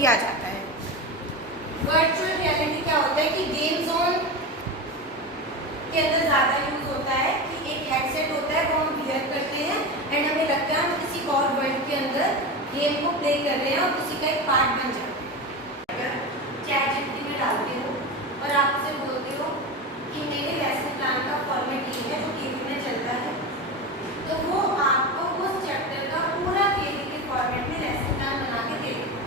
दिया जाता है। वर्चुअल रियलिटी क्या होता है कि गेम जोन के अंदर ज़्यादा यूज होता है कि एक हेडसेट होता है, वो हम वियर करते हैं एंड हमें लगता है हम किसी और वर्ल्ड के अंदर गेम को प्ले कर रहे हैं और उसी का एक पार्ट बन जाते हैं। अगर चैटजीपीटी में डालते हो और आप उसे बोलते हो कि मेरे लेसन प्लान का फॉर्मेट ये है जो केवी में चलता है, तो वो आपको उस चैप्टर का पूरा केवी के फॉर्मेट में लेसन प्लान बना के दे देगा।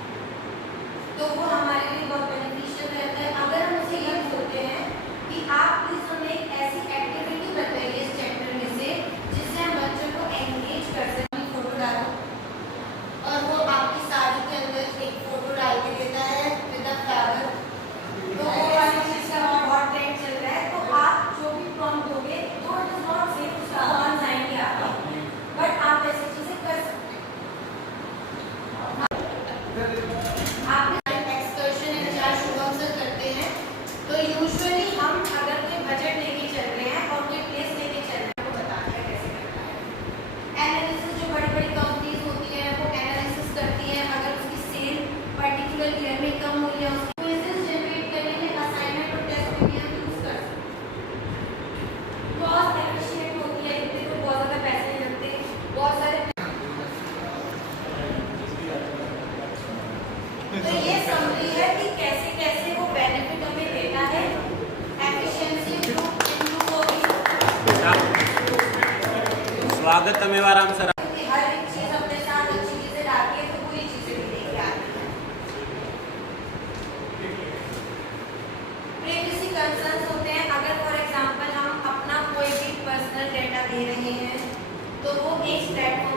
तो वो हमारे लिए बहुत बेनिफिशियल रहता है। अगर हम उसे ये बोलते हैं कि आप प्लीज हमें एक ऐसी एक्टिविटी बताइए इस चैप्टर में से जिससे हम बच्चों को एंगेज कर सकें, फोटो डालो और वो आपकी साड़ी के अंदर एक फोटो डाल के देता है विद अ फ्लावर। तो वो वाली चीज का बहुत ट्रेंड चल रहा है। तो आप जो भी प्रॉम्प्ट दोगे तो इट इज नॉट सेफ उसका कौन आएंगे आपके, बट आप ऐसी चीजें कर सकते हैं। आप एक्सकर्शन इंचार्ज शुभम सर करते हैं, तो यूजुअली हम अगर कोई बजट लेके चल रहे हैं और कोई प्लेस लेके चल रहे हैं तो बताते हैं कैसे करना है। एनालिसिस जो बड़ी बड़ी कंपनीज होती हैं वो एनालिसिस करती हैं, अगर उसकी सेल पर्टिकुलर ईयर में कम हुई है उसको क्विज़ेस जनरेट करने में, असाइनमेंट और टेस्ट में भी हम यूज कर सकते हैं। कॉस्ट एफिशिएंट होती है, इतने तो बहुत ज़्यादा पैसे नहीं लगते, बहुत सारे। तो ये समरी है कि कैसे कैसे वो बेनिफिट हमें देता है। एफिशिएंसी इंप्रूव होगी। स्वागत है मेवाराम सर। हर एक चीज अपने साथ अच्छी चीजें डालती है तो बुरी चीजें भी लेके आती है। प्राइवेसी कंसर्न्स होते हैं, अगर फॉर एग्जांपल हम अपना कोई भी पर्सनल डेटा दे रहे हैं तो वो एक प्लेटफॉर्म